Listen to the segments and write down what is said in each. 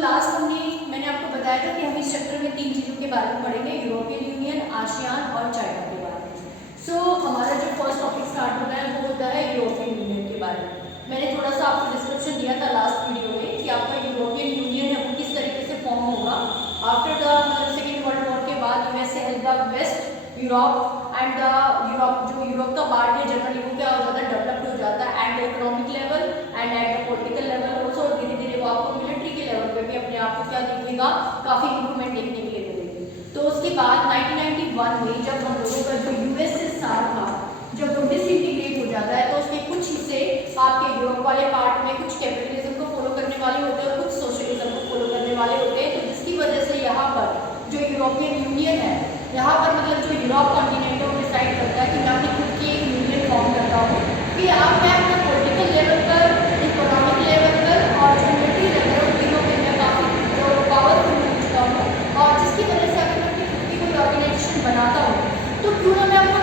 Last मैंने आपको बताया था कि हम इस चैप्टर में 3 चीज़ों के बारे में पढ़ेंगे, यूरोपियन यूनियन, आसियान और चाइना के बारे में। हमारा जो फर्स्ट टॉपिक स्टार्ट होता है वो होता है यूरोपियन यूनियन के बारे में। मैंने थोड़ा सा आपको डिस्क्रिप्शन दिया था लास्ट वीडियो में कि आपका यूरोपियन यूनियन है वो किस तरीके से फॉर्म होगा। After the second world war के बाद USA help the west Europe and the Europe का पार्ट है जनरली वो क्या हो जाता है, डेवलप्ड हो जाता है at the economic level and at the political level also. धीरे धीरे वो आपको मिलिट्री के लेवल पे भी अपने आप को क्या दिखेगा, काफी इंप्रूवमेंट देखने के लिए मिलेगी। तो उसके बाद 1991 में जब हम लोगों का जो यूएसएसआर था जब वो डिसइंटीग्रेट हो जाता है तो उसके कुछ हिस्से आपके यूरोप वाले पार्ट में कुछ कैपिटलिज्म को फॉलो करने वाले होते हैं और कुछ सोशलिज्म को फॉलो करने वाले होते हैं। तो जिसकी वजह से यहाँ पर जो यूरोपियन यूनियन है, यहाँ पर मतलब जो यूरोप कॉन्टिनेंट है वो डिसाइड करता है कि मैं अपनी खुद की एक यूनियन फॉर्म करता हूँ कि आप मैं अपने पॉलिटिकल लेवल पर, इकोनॉमिक लेवल पर और जो मिलिट्री लेवल है उन तीनों पे मैं काफ़ी जो पावरफुल हो चुका हूँ। और जिसकी वजह से अगर मैं अपनी खुद की कोई ऑर्गेनाइजेशन बनाता हूँ तो क्यों ना मैं अपना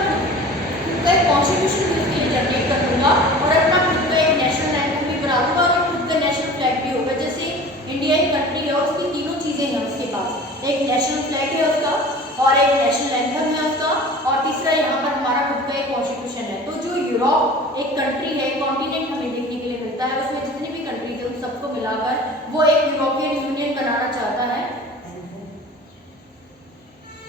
खुद का एक कॉन्स्टिट्यूशन भी उसके लिए जनरेट कर दूंगा और अपना खुद का एक नेशनल एंथम भी बना दूंगा और खुद का नेशनल फ्लैग भी होगा। जैसे इंडिया एक कंट्री है और उसकी तीनों चीज़ें हैं उसके पास, एक नेशनल फ्लैग है उसका और एक नेशनल एंथम है उसका और तीसरा यहाँ पर हमारा खुद का एक कॉन्स्टिट्यूशन है। तो जो यूरोप एक कंट्री है, कॉन्टिनेंट हमें देखने के लिए मिलता है, उसमें जितनी भी कंट्रीज है उन सबको मिलाकर वो एक यूरोपियन यूनियन बनाना चाहता है।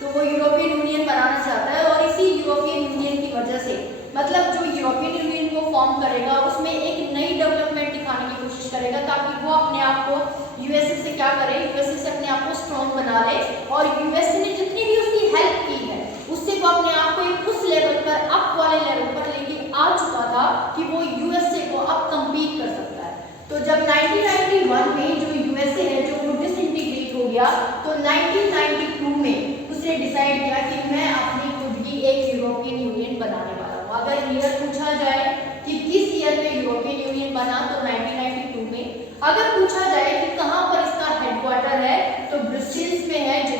तो वो यूरोपियन यूनियन बनाना चाहता है और इसी यूरोपियन यूनियन की वजह से मतलब जो यूरोपियन यूनियन को फॉर्म करेगा उसमें एक नई डेवलपमेंट दिखाने की कोशिश करेगा ताकि वो अपने आप को यूएसए से क्या करे, यूएसए से अपने आप को स्ट्रॉन्ग बना ले और यूएसए ने जितनी भी उसकी हेल्प की है उससे वो अपने आप को एक उस लेवल पर, अप वाले लेवल पर लेके आ चुका था कि वो यूएसए को अब कम्पीट कर सकता है। तो जब 1991 में जो यूएसए है जो वो डिसइंटीग्रेट हो गया तो 1992 में उसने डिसाइड किया कि मैं अपनी खुद की एक यूरोपियन यूनियन बनाने वाला हूँ। अगर ईयर पूछा जाए कि किस ईयर में यूरोपियन यूनियन बना तो 1992 में। अगर पूछा जाए कि कहाँ पर इसका हेडक्वार्टर है तो ब्रुसेल्स में है, जो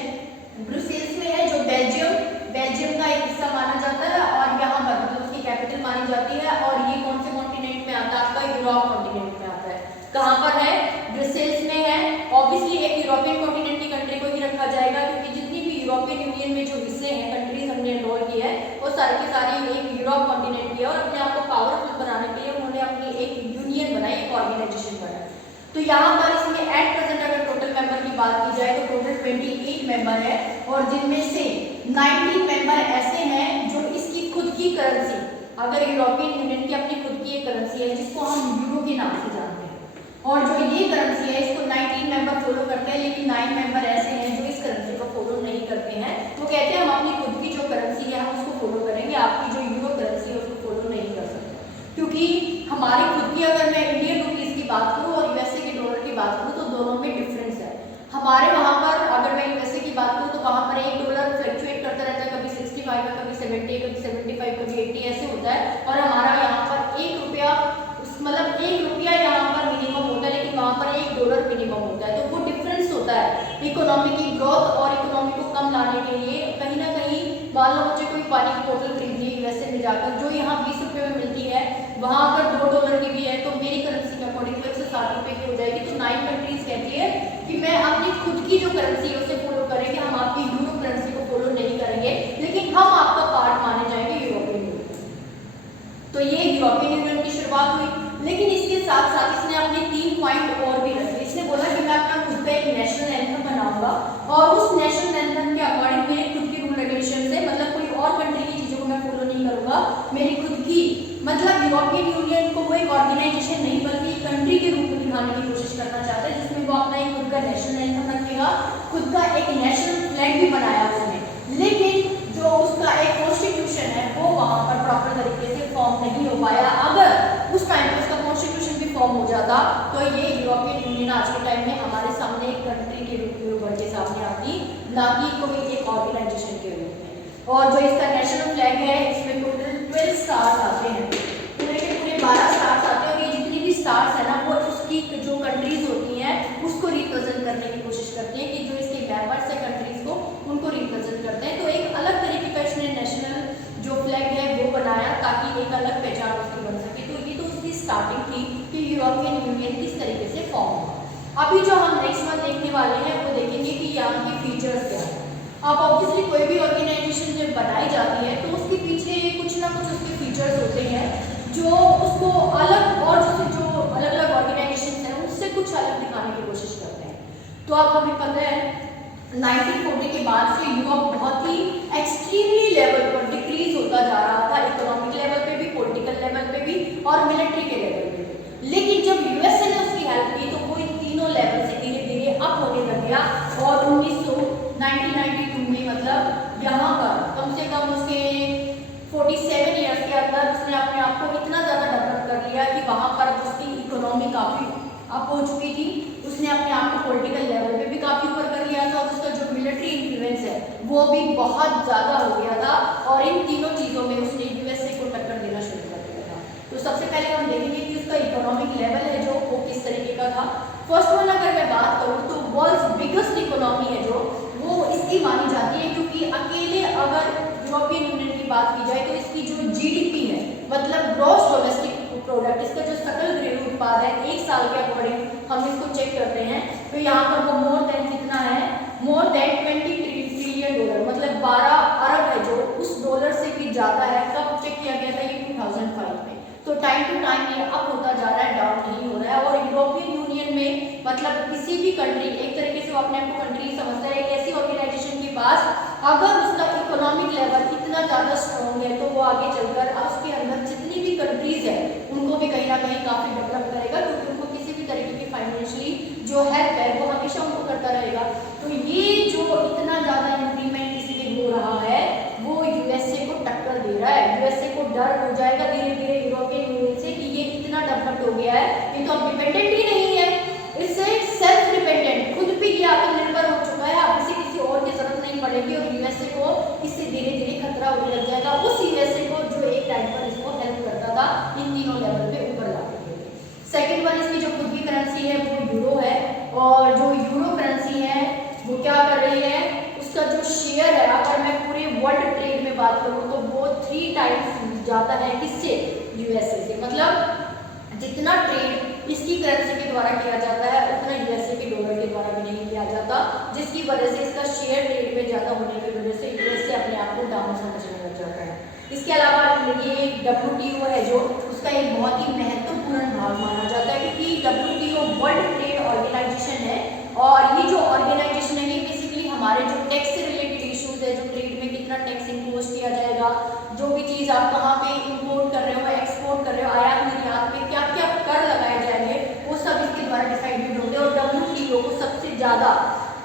बेल्जियम का एक हिस्सा माना जाता है और यहाँ पर मतलब उसकी कैपिटल मानी जाती है। और ये कौन से कॉन्टिनेंट में आता है, आपका यूरोप कॉन्टिनेंट में आता है। कहाँ पर है, ब्रुसेल्स में है। ऑब्वियसली एक यूरोपियन कॉन्टिनेंट की कंट्री को ही रखा जाएगा क्योंकि जितनी भी यूरोपियन यूनियन में जो हिस्से हैं, कंट्रीज हमने एनरोल की है वो सारे के सारे एक यूरोप कॉन्टिनेंट की है और अपने आप को पावरफुल बनाने के लिए उन्होंने अपनी एक यूनियन बनाई, एक ऑर्गेनाइजेशन बनाई। तो यहाँ पर इसमें एट प्रेजेंट अगर टोटल मेंबर की बात की जाए तो टोटल 28 मेंबर है और जिनमें से 19 मेंबर ऐसे हैं जो इसकी खुद की करेंसी, अगर यूरोपियन यूनियन की अपनी खुद की एक करेंसी है जिसको हम यूरो के नाम से जानते हैं और जो ये करेंसी है इसको 19 मेंबर फॉलो करते हैं लेकिन 9 मेंबर ऐसे हैं जो इस करेंसी को फॉलो नहीं करते हैं। वो कहते हैं हम अपनी खुद की जो करेंसी है हम उसको फॉलो करेंगे, आपकी जो यूरो करेंसी है उसको फॉलो नहीं कर सकते क्योंकि हमारी खुद की अगर मैं इंडियन रुपीज की बात करूँ और यूएसए के डॉलर की बात करूँ तो दोनों में डिफरेंस है। हमारे वहाँ पर अगर मैं यूएसए की बात करूँ तो वहाँ पर एक डॉलर फ्लक्चुएट करता रहता है, कभी 65 है, कभी 70, कभी 75, कभी 80 ऐसे होता है। और हमारा यहाँ पर 1 रुपया मतलब 1 रुपया यहाँ पर मिनिमम होता है लेकिन वहाँ पर $1 मिनिमम होता है। तो वो डिफरेंस होता है इकोनॉमी की ग्रोथ और इकोनॉमी को कम लाने के लिए। कहीं ना कहीं मान लो मुझे कोई पानी की बोतल खरीदनी है यूएसए में जाकर जो यहाँ 20 रुपये में मिलती है वहाँ अगर $2 की भी है तो मेरी करेंसी के अकॉर्डिंग तो 160 रुपये की हो जाएगी। तो 9 कंट्रीज कहती है कि मैं अपनी खुद की जो करेंसी है उसे फॉलो करेंगे, हम आपकी यूरो करेंसी को फॉलो नहीं करेंगे लेकिन हम आपका पार्ट माने जाएंगे यूरोपियन यूनियन। तो ये यूरोपियन यूनियन की शुरुआत हुई लेकिन इसके साथ साथ इसने अपने 3 पॉइंट और भी रखे। इसने बोला कि मैं अपना खुद का एक नेशनल एंथम बनाऊंगा और उस नेशनल एंथम के अकॉर्डिंग मेरे खुद की रूल रेगुलेशन से मतलब कोई और कंट्री की चीजों को मैं फॉलो नहीं करूंगा, मेरी खुद की मतलब यूरोपियन यूनियन को वो एक ऑर्गेनाइजेशन नहीं बल्कि एक कंट्री के रूप में दिखाने की कोशिश करना चाहता है जिसमें वो अपना एक खुद का नेशनल एंथम रखेगा, खुद का एक नेशनल फ्लैग भी बनाया उसने। लेकिन जो उसका एक कॉन्स्टिट्यूशन है वो वहाँ पर प्रॉपर तरीके से फॉर्म नहीं हो पाया। अगर उस टाइम पे उसका कॉन्स्टिट्यूशन भी फॉर्म हो जाता तो ये यूरोपियन यूनियन आज के टाइम में हमारे सामने एक कंट्री के रूप में उभर के सामने आती, ना कि कोई एक ऑर्गेनाइजेशन के रूप में। और जो इसका नेशनल फ्लैग है इसमें टोटल 12 स्टार्स आते हैं, पूरे के पूरे 12 स्टार्स आते हैं और ये जितनी भी स्टार्स है ना वो उसकी जो कंट्रीज होती हैं उसको रिप्रेजेंट करने की कोशिश करती है कि जो इसके मेंबर्स है कंट्रीज को उनको रिप्रेजेंट करते हैं। तो एक अलग तरीके का इसने नेशनल जो फ्लैग है वो बनाया ताकि एक अलग पहचान उसकी बन सके। तो ये तो उसकी स्टार्टिंग थी कि यूरोपियन यूनियन किस तरीके से फॉर्म हुआ। अभी जो हम नेक्स्ट मंथ देखने वाले हैं वो देखेंगे कि यहाँ की फीचर्स क्या है। अब ऑब्वियसली कोई भी ऑर्गेनाइजेशन जब बनाई जाती है तो उसके पीछे कुछ ना कुछ उसके फीचर्स होते हैं जो उसको अलग, और जो अलग अलग ऑर्गेनाइजेशन हैं उससे कुछ अलग दिखाने की कोशिश करते हैं। तो अब हमें पता है 1940 के बाद से यूरोप बहुत ही एक्सट्रीमली लेवल पर डिक्रीज होता जा रहा था, इकोनॉमिक लेवल पे भी, पॉलिटिकल लेवल पे भी और मिलिट्री के लेवल पे भी। लेकिन जब यूएसए ने उसकी हेल्प की तो वो इन तीनों लेवल से धीरे धीरे अप होने लग गया और 1992 में मतलब यहाँ पर कम से कम उसके 47 ईयर्स के अंदर उसने अपने आप को इतना ज़्यादा डेवलप कर लिया कि वहाँ पर उसकी इकोनॉमी काफ़ी अप हो चुकी थी, उसने अपने आप को पॉलिटिकल लेवल पे भी काफ़ी ऊपर कर लिया था और उसका जो मिलिट्री इन्फ्लुएंस है वो भी बहुत ज़्यादा हो गया था और इन तीनों चीज़ों में उसने यूएसए को टक्कर देना शुरू कर दिया था। तो सबसे पहले हम देखेंगे कि उसका इकोनॉमिक लेवल है जो वो किस तरीके का था। फर्स्ट वन अगर मैं बात करूँ तो वर्ल्ड्स बिगेस्ट इकोनॉमी है जो वो इसकी मानी जाती है, क्योंकि अकेले अगर यूरोपियन यूनियन की बात की जाए तो इसकी जो जीडीपी है मतलब ग्रॉस डोमेस्टिक प्रोडक्ट, इसका जो सकल घरेलू उत्पाद है एक साल के अकॉर्डिंग हम इसको चेक करते हैं तो यहाँ पर वो मोर देन कितना है, मोर देन 20 ट्रिलियन डॉलर मतलब 12 अरब है जो उस डॉलर से भी ज़्यादा है। कब चेक किया गया था? ये 2005 में। तो टाइम टू टाइम ये अप होता जा रहा है, डाउन नहीं हो रहा है। और यूरोपियन यूनियन में मतलब किसी भी कंट्री, एक तरीके से वो अपने आप को कंट्री समझता है, एक ऐसी ऑर्गेनाइजेशन के पास अगर उसका इकोनॉमिक लेवल इतना ज़्यादा स्ट्रॉन्ग है तो वो आगे चलकर उसके अंदर जितनी भी कंट्रीज है उनको भी कहीं ना कहीं काफ़ी डेवलप करेगा, क्योंकि उनको किसी भी तरीके की फाइनेंशियली जो हेल्प है वो हमेशा उनको करता रहेगा। तो ये जो इतना ज़्यादा इंक्रीमेंट इसलिए हो रहा है वो यूएसए को टक्कर दे रहा है। यूएसए को डर हो जाएगा धीरे धीरे यूरोपियन यूनियन से कि ये इतना डेवलप्ड हो गया है, ये तो अब डिपेंडेंट ही नहीं है, इससे सेल्फ डिपेंडेंट, खुद पे ये आत्मनिर्भर हो चुका है, अब इसे किसी और की जरूरत नहीं पड़ेगी और यूएसए को इससे धीरे धीरे खतरा होने लग जाएगा उस यूएसए को जो एक टाइम पर इसको हेल्प करता था इन तीनों लेवल पे ऊपर लाने के लिए। सेकेंड वन, इसकी जो खुद की करेंसी है वो यूरो है और जो यूरो करेंसी है वो क्या कर रही है, उसका जो शेयर है अगर मैं पूरे वर्ल्ड ट्रेड में बात करूँ तो वो 3 टाइम्स ज़्यादा है किससे, यूएसए से। मतलब जितना ट्रेड इसकी करेंसी के द्वारा किया जाता है उतना यूएसए के डॉलर के द्वारा भी नहीं किया जाता, जिसकी वजह से इसका शेयर ट्रेड में ज़्यादा होने की वजह से यूएसए अपने आप को डाउन समझने लग जाता है। इसके अलावा ये WTO है जो उसका एक बहुत ही महत्वपूर्ण भाग माना जाता है, क्योंकि WTO वर्ल्ड ट्रेड ऑर्गेनाइजेशन है और ये जो ऑर्गेनाइजेशन है ये बेसिकली हमारे जो टैक्स से रिलेटेड इश्यूज है, जो ट्रेड में कितना टैक्स इम्पोज किया जाएगा, जो भी चीज़ आप कहाँ पे इम्पोर्ट कर रहे हो, एक्सपोर्ट कर रहे हो, आयात निर्यात में क्या क्या कर लगाए जाएंगे वो सब इसके द्वारा डिसाइडेड होते हैं। और WTO को सबसे ज़्यादा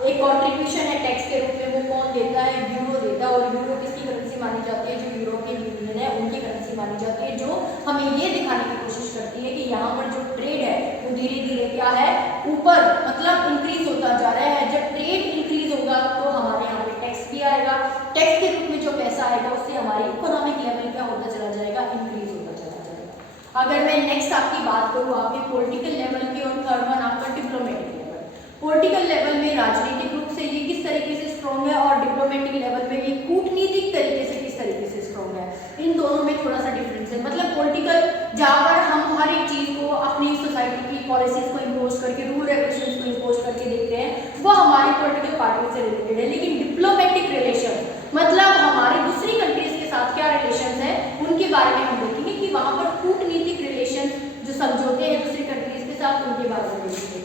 एक कॉन्ट्रीब्यूशन है टैक्स के रूप में वो कौन देता है, यूरो देता है। और यूरो किसकी करेंसी मानी जाती है, जो यूरोपियन यूनियन है उनकी करेंसी मानी जाती है, जो हमें ये दिखाने की कोशिश करती है कि यहाँ पर जो ट्रेड है वो धीरे धीरे क्या है, ऊपर मतलब इंक्रीज होता जा रहा है। जब ट्रेड इंक्रीज होगा तो हमारे यहाँ पे टैक्स भी आएगा, टैक्स के रूप में जो पैसा आएगा उससे हमारी इकोनॉमिक लेवल क्या होता चला जाएगा, इंक्रीज होता चला जाएगा। अगर मैं नेक्स्ट आपकी बात करूँ आपके पॉलिटिकल लेवल की और थर्ड वन आपका डिप्लोमेटिक लेवल। पॉलिटिकल लेवल में राजनीतिक रूप से ये किस तरीके से स्ट्रॉन्ग है और डिप्लोमेटिक लेवल में ये कूटनीतिक तरीके से किस तरीके से स्ट्रॉन्ग है, इन दोनों में थोड़ा सा डिफरेंस है। मतलब पॉलिटिकल जहाँ पर हम हर एक चीज़ को अपनी सोसाइटी की पॉलिसीज को इम्पोज करके, रूल रेगुलेशंस को इम्पोज करके देखते हैं, वो हमारी पॉलिटिकल पार्टी से रिलेटेड है। लेकिन डिप्लोमेटिक रिलेशन मतलब हमारे दूसरी कंट्रीज के साथ क्या रिलेशन है उनके बारे में हम देखेंगे कि वहाँ पर कूटनीतिक रिलेशन जो समझौते हैं दूसरी कंट्रीज के साथ उनके बारे में देखेंगे।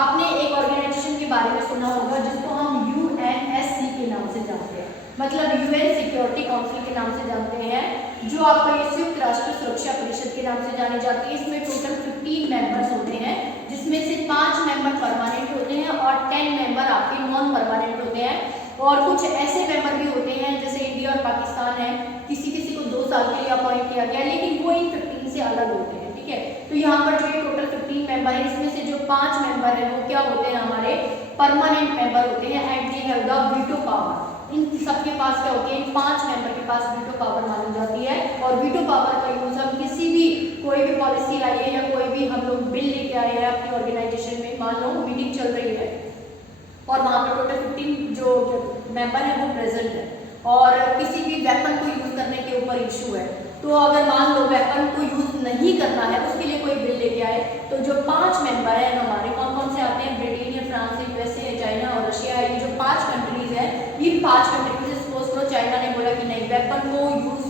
आपने एक ऑर्गेनाइजेशन के बारे में सुना होगा जिसको हम UNSC के नाम से जानते हैं, मतलब UN सिक्योरिटी काउंसिल के नाम से जानते हैं, जो आपका संयुक्त राष्ट्र सुरक्षा परिषद के नाम से जानी जाती है। इसमें टोटल 15 मेंबर्स होते हैं, जिसमें से 5 मेंबर परमानेंट होते हैं और 10 मेंबर आपके नॉन परमानेंट होते हैं। और कुछ ऐसे मेंबर भी होते हैं जैसे इंडिया और पाकिस्तान है, किसी किसी को 2 साल के लिए अपॉइंट किया गया, लेकिन वो इन 15 से अलग होते हैं, ठीक है। तो यहाँ पर जो ये टोटल 15 मेंबर है इसमें से जो 5 मेंबर है वो क्या होते हैं, हमारे परमानेंट मेंबर होते हैं and they have the veto power. इन सबके पास क्या होती है, इन 5 मेंबर के पास वीटो पावर मानी जाती है और वीटो पावर का यूज हम किसी भी कोई भी पॉलिसी आई है या कोई भी हम लोग बिल लेके आए हैं अपनी ऑर्गेनाइजेशन में, मान लो मीटिंग चल रही है और वहाँ पर टोटल 15 जो मेंबर है वो प्रेजेंट है और किसी भी वेपन को यूज करने के ऊपर इशू है, तो अगर मान लो वेपन को यूज नहीं करना है उसके लिए कोई बिल लेके आए, तो जो 5 मेंबर है हमारे कौन कौन से आते हैं, ब्रिटिश 5 कंट्री को सपोज करो चाइना ने बोला कि नहीं, वेपन को यूज,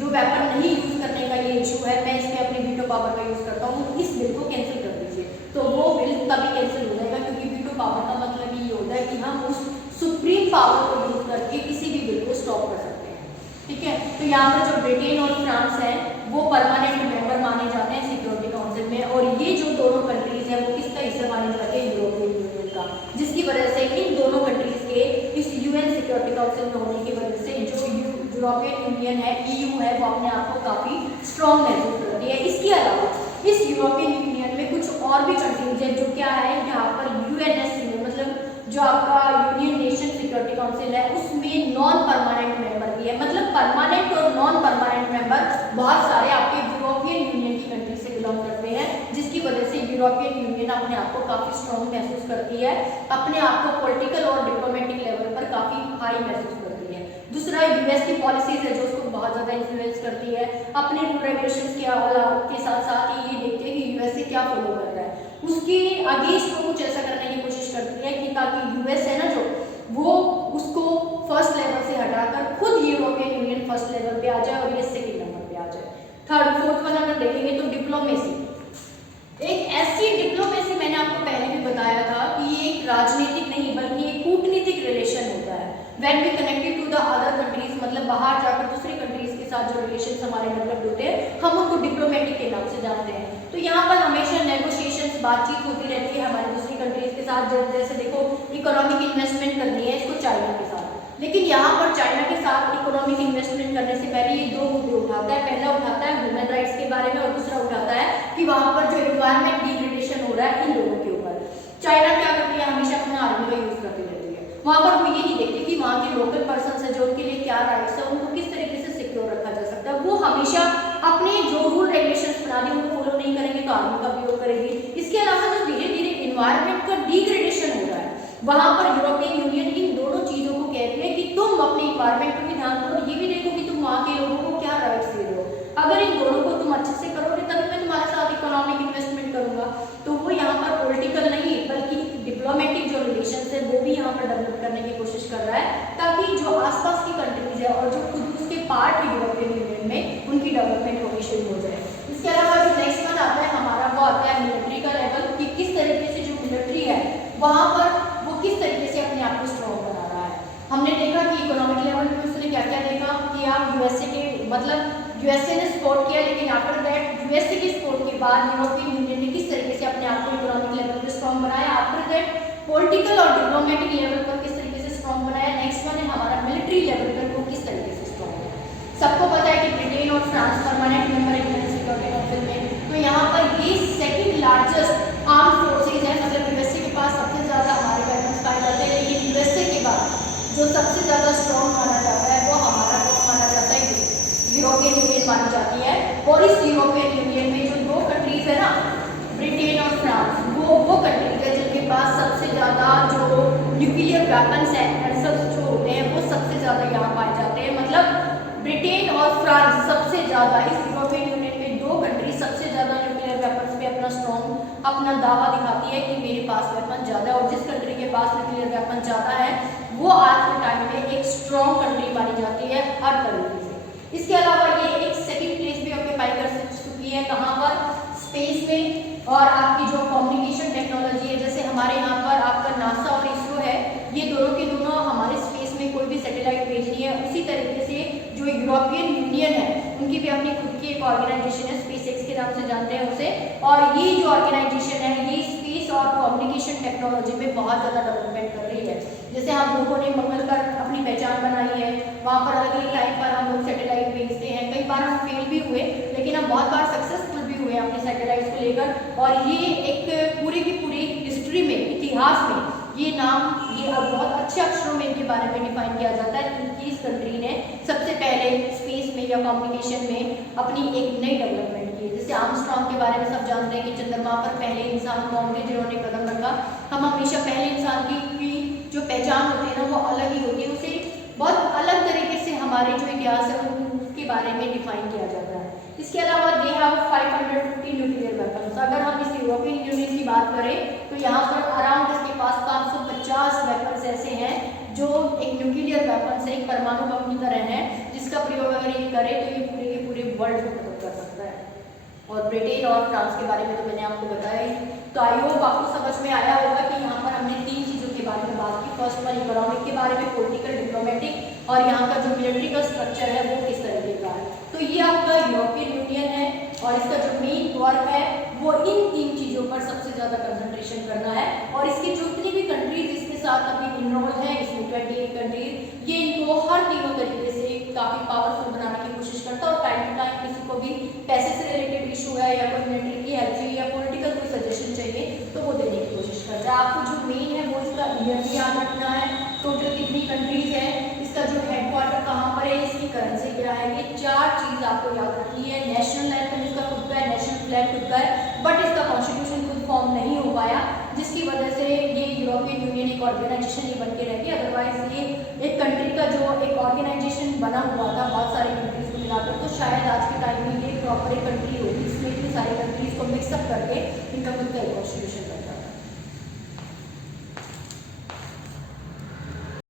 जो वेपन नहीं यूज करने का ये इशू है, मैं इसमें अपनी वीटो पावर का यूज करता हूँ, इस बिल को कैंसिल कर दीजिए, तो वो बिल तभी कैंसिल हो जाएगा, क्योंकि वीटो पावर का मतलब ये होता है कि हम उस सुप्रीम पावर को यूज करके किसी भी बिल को स्टॉप कर सकते हैं। ठीक है, तो यहाँ पर जो ब्रिटेन और फ्रांस है वो परमानेंट मेंबर माने जाते हैं सिक्योरिटी काउंसिल में, और ये जो दोनों कंट्रीज हैं वो किसका हिस्सा माने जाते हैं, यूरोपियन यूनियन का, जिसकी वजह से इन दोनों कंट्रीज के इस यूएन सिक्योरिटी काउंसिल में होने की वजह से जो यूरोपियन यूनियन है, ईयू है, वो अपने आप को काफी स्ट्रॉन्ग महसूस करती है। इसके अलावा इस यूरोपियन यूनियन में कुछ और भी कंट्रीज है जो क्या है, यहाँ पर यूएनएससी में, मतलब जो आपका यूनियन नेशन सिक्योरिटी काउंसिल है उसमें नॉन परमानेंट मेंबर भी है, मतलब परमानेंट और नॉन परमानेंट मेंबर बहुत सारे आपके यूरोपियन यूनियन की कंट्री से बिलोंग करते हैं, जिसकी वजह से यूरोपियन यूनियन अपने आप को काफी स्ट्रॉन्ग महसूस करती है, अपने आप को पॉलिटिकल और डिप्लोमेटिक लेवल पर काफी हाई महसूस करती है। दूसरा यूएस की पॉलिसीज है जो उसको बहुत ज्यादा इन्फ्लुएंस करती है, अपने रूल रेगुलेशंस के साथ साथ ही ये देखते हैं कि यूएसए क्या फॉलो कर रहा है, उसके अगेंस्ट वो कुछ ऐसा करने की कोशिश करती है कि ताकि यूएस है ना जो, वो उसको फर्स्ट लेवल से हटाकर खुद यूरोपियन यूनियन फर्स्ट लेवल पे आ जाए और ये सेकंड नंबर पे आ जाए। थर्ड फोर्थ वन अगर देखेंगे तो डिप्लोमेसी, एक ऐसी डिप्लोमेसी, मैंने आपको पहले भी बताया था कि ये एक राजनीतिक नहीं बल्कि एक कूटनीतिक रिलेशन होता है। When we connected to the other countries, मतलब बाहर जाकर दूसरी कंट्रीज के साथ जो रिलेशन हमारे डेवलप होते हैं हम उनको डिप्लोमेटिक के नाम से जानते हैं। तो यहाँ पर हमेशा नेगोशिएशंस, बातचीत होती रहती है हमारी दूसरी कंट्रीज के साथ, जैसे देखो इकोनॉमिक इन्वेस्टमेंट करनी है इसको चाइना के साथ, लेकिन यहाँ पर चाइना के साथ इकोनॉमिक इन्वेस्टमेंट करने से पहले ये दो मुद्दे उठाता है। पहला उठाता है ह्यूमन राइट्स के बारे में और दूसरा उठाता है कि वहाँ पर जो एनवायरमेंट डिग्रेडेशन हो रहा है इन लोगों के ऊपर। चाइना क्या करती है, हमेशा अपना आर्मी का यूज करती रहती है, वहाँ पर वो ये नहीं देखती कि वहाँ के लोकल पर्सन है जो उनके लिए क्या राइट्स है, उनको किस तरीके से सिक्योर रखा जा सकता है। वो हमेशा अपने जो रूल रेगुलेशंस बना दी उनको फॉलो नहीं करेंगे तो आर्मी का उपयोग करेगी। इसके अलावा जो धीरे धीरे एनवायरमेंट का डिग्रेडेशन हो रहा है वहां पर यूरोपियन यूनियन इन दोनों चीजों को कहती है कि तुम अपने एनवायरमेंट पर भी ध्यान दो और ये भी देखो कि तुम वहाँ के लोगों को क्या राइट्स दे रहे हो। अगर इन दोनों को तुम अच्छे से करोगे तभी मैं तुम्हारे साथ इकोनॉमिक इन्वेस्टमेंट करूंगा। तो वो यहाँ पर पॉलिटिकल नहीं बल्कि डिप्लोमेटिक जो रिलेशन है वो भी यहाँ पर डेवलप करने की कोशिश कर रहा है, ताकि जो आसपास की कंट्रीज है और जो खुद उसके पार्ट है यूरोपियन यूनियन में उनकी डेवलपमेंट होनी शुरू हो जाए। इसके अलावा जो नेक्स्ट वन आता है हमारा वो आता है मिलिट्री का लेवल, कि किस तरीके से जो मिलिट्री है वहाँ पर वो किस तरीके से अपने आप को स्ट्रॉन्ग बना रहा है। हमने देखा कि इकोनॉमिक लेवल पे उसने क्या क्या देखा कि आप यूएसए के, मतलब यूएसए ने सपोर्ट किया, लेकिन आफ्टर दैट यूएसए के सपोर्ट के बाद यूरोपियन यूनियन ने किस तरीके से अपने आप को इकोनॉमिक लेवल पे स्ट्रॉन्ग बनाया, आफ्टर दैट पॉलिटिकल और डिप्लोमेटिक लेवल पर किस तरीके से स्ट्रॉन्ग बनाया। नेक्स्ट वन है हमारा मिलिट्री लेवल पर वो किस तरीके से स्ट्रॉन्ग है। सबको पता है कि ब्रिटेन और फ्रांस परमानेंट मेंबर है यूएन सिक्योरिटी काउंसिल में, तो यहाँ पर ये सेकंड लार्जेस्ट आर्म फोर्सेज है, मतलब यूएसए के पास सबसे ज्यादा हमारे वेपन्स पाए जाते हैं, लेकिन यूएसए के बाद जो सबसे ज्यादा स्ट्रॉन्ग माना जाता है वो हमारा माना जाता है यूरोपियन यूनियन मानी जाती है। और इस यूरोपियन यूनियन में जो दो कंट्रीज है ना, ब्रिटेन और फ्रांस, वो कंट्रीज है जिनके पास सबसे ज्यादा जो न्यूक्लियर वेपन्स है जो होते हैं वो सबसे ज्यादा यहाँ पाए जाते हैं। मतलब ब्रिटेन और फ्रांस सबसे ज्यादा, इस यूरोपियन यूनियन में दो कंट्री सबसे ज्यादा न्यूक्लियर वेपन्स पे अपना दावा दिखाती है कि मेरे पास वेपन ज्यादा है, और जिस कंट्री के पास न्यूक्लियर वेपन ज्यादा है वो आज के टाइम में एक स्ट्रॉन्ग कंट्री मानी जाती है हर तरीके से। इसके अलावा ये एक सेकंड प्लेस भी ऑक्यूपाई कर चुकी है, कहाँ पर, स्पेस में। और आपकी जो कम्युनिकेशन टेक्नोलॉजी है, जैसे हमारे यहाँ पर आपका नासा और इसरो है, ये दोनों के दोनों हमारे स्पेस में कोई भी सैटेलाइट भेजनी है, उसी तरीके से जो यूरोपियन यूनियन है उनकी भी अपनी खुद की एक ऑर्गेनाइजेशन है, स्पेसएक्स के नाम से जानते हैं उसे। और ये जो ऑर्गेनाइजेशन है ये स्पेस और कम्युनिकेशन टेक्नोलॉजी में बहुत ज़्यादा डेवलपमेंट कर रही है। जैसे हम लोगों ने मंगल पर अपनी पहचान बनाई है, वहाँ पर अलग अलग टाइम पर हम लोग सैटेलाइट भेजते हैं, कई बार हम फेल भी हुए लेकिन हम बहुत बार सक्सेसफुल भी हुए अपने सैटेलाइट्स को लेकर। और ये एक पूरी की पूरी हिस्ट्री में, इतिहास में ये नाम, ये अब बहुत अच्छे अक्षरों में इनके बारे में डिफाइन किया जाता है कि इस कंट्री ने सबसे पहले स्पेस में या कम्युनिकेशन में अपनी एक नई डेवलपमेंट की। जैसे आर्मस्ट्रॉन्ग के बारे में सब जानते हैं कि चंद्रमा पर पहले इंसान कौन थे जिन्होंने कदम रखा। हम हमेशा पहले इंसान की जो पहचान होती है ना वो अलग ही होती है, उसे बहुत अलग तरीके से हमारे जो इतिहास है उसके बारे में डिफाइन किया जाता है। इसके अलावा दे हैव 550 न्यूक्लियर वेपन्स। अगर हम इस यूरोपियन यूनियन की बात करें तो यहाँ पर अराउंड इसके पास 550 वेपन्स ऐसे हैं जो एक न्यूक्लियर परमाणु बम की तरह है, जिसका प्रयोग अगर ये करे तो ये पूरे के पूरे वर्ल्ड को खत्म कर सकता है। और ब्रिटेन और फ्रांस के बारे में तो मैंने आपको बताया ही। तो आई होप आपको समझ में आया होगा कि यहाँ पर हमने 3 चीज़ों के बारे में बात की। फर्स्ट वन इकोनॉमिक के बारे में, पॉलिटिकल, डिप्लोमेटिक, और यहाँ का जो मिलिट्री का स्ट्रक्चर है वो किस तरीके का है। तो ये आपका यूरोपियन यूनियन है और इसका जो मेन वर्क है वो इन 3 चीज़ों पर सबसे ज़्यादा कंसंट्रेशन करना है। और इसकी जो जितनी भी कंट्रीज इसके साथ अभी इन्वॉल्व है, इसमें 28 कंट्रीज, ये इनको हर तीनों तरीके से काफ़ी पावरफुल बनाने की कोशिश करता है। और टाइम टू टाइम किसी को भी पैसे से रिलेटेड इशू है या कोई मिलिट्री की हेल्प चाहिए या पॉलिटिकल कोई सजेशन चाहिए तो वो देने की कोशिश करता है। आपको जो मेन है वो इसका ईयर भी याद रखना है, टोटल कितनी कंट्रीज है, इसका जो हेडक्वार्टर कहाँ पर है, इसकी करेंसी क्या है, ये 4 चीज़ आपको याद रखनी है। नेशनल एंथम इसका खुद का है, नेशनल फ्लैग खुद का है, बट इसका कॉन्स्टिट्यूशन खुद फॉर्म नहीं हो पाया, जिसकी वजह से ये यूरोपियन यूनियन एक ऑर्गेनाइजेशन ही बन के रह गई। अदरवाइज ये एक कंट्री का जो एक ऑर्गेनाइजेशन बना हुआ था बहुत सारे कंट्रीज को मिलाकर, तो शायद आज के टाइम में ये प्रॉपर एक कंट्री होगी, इसमें इतनी सारी कंट्रीज को मिक्सअप करके इनका खुद का